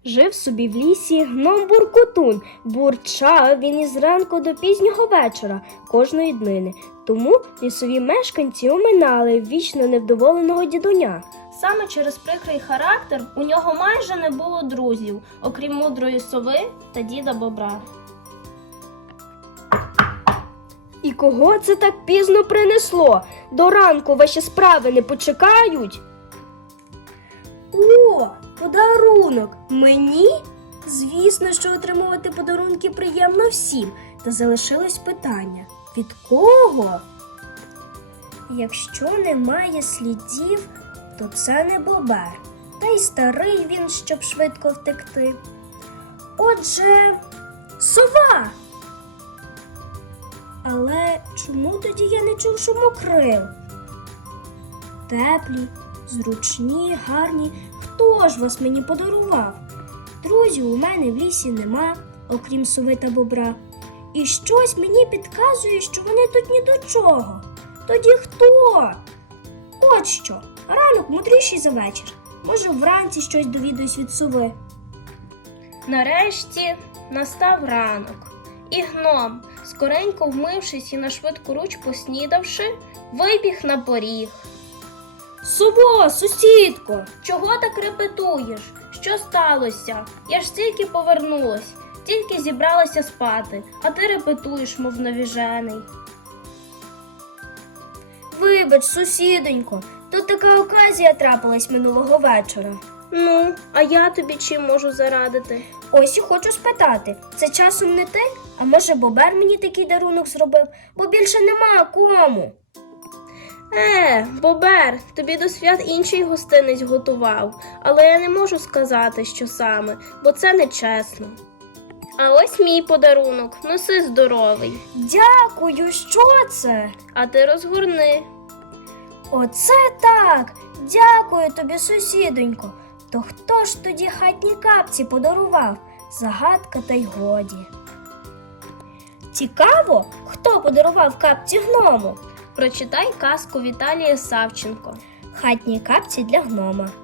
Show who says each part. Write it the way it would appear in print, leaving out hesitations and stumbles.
Speaker 1: Жив собі в лісі гном Буркутун. Бурчав він із ранку до пізнього вечора кожної днини. Тому лісові мешканці оминали вічно невдоволеного дідуня.
Speaker 2: Саме через прикрий характер у нього майже не було друзів, окрім мудрої сови та діда Бобра.
Speaker 1: І кого це так пізно принесло? До ранку ваші справи не почекають? О, подарунок! Мені? Звісно, що отримувати подарунки приємно всім. Та залишилось питання. Від кого? Якщо немає слідів, то це не бобер. Та й старий він, щоб швидко втекти. Отже, сова! Але чому тоді я не чув шумокрил? Теплі, зручні, гарні. Хто ж вас мені подарував? Друзів у мене в лісі нема, окрім сови та бобра. І щось мені підказує, що вони тут ні до чого. Тоді хто? От що, ранок мудріший за вечір. Може, вранці щось довідаюсь від сови.
Speaker 2: Нарешті настав ранок. І гном, скоренько вмившись і на швидку руч поснідавши, вибіг на поріг.
Speaker 1: Сово, сусідко!
Speaker 2: Чого так репетуєш? Що сталося? Я ж тільки повернулась, тільки зібралася спати, а ти репетуєш, мов навіжений.
Speaker 1: Вибач, сусідонько, тут така оказія трапилась минулого вечора.
Speaker 2: Ну, а я тобі чим можу зарадити?
Speaker 1: Ось і хочу спитати, це часом не ти? А може бобер мені такий дарунок зробив, бо більше нема кому?
Speaker 2: Бобер, тобі до свят інший гостинець готував, але я не можу сказати, що саме, бо це нечесно. А ось мій подарунок, носи здоровий.
Speaker 1: Дякую, що це?
Speaker 2: А ти розгорни.
Speaker 1: Оце так! Дякую тобі, сусідонько. То хто ж тоді хатні капці подарував? Загадка та й годі. Цікаво, хто подарував капці гному?
Speaker 2: Прочитай казку Віталія Савченко.
Speaker 1: Хатні капці для гнома.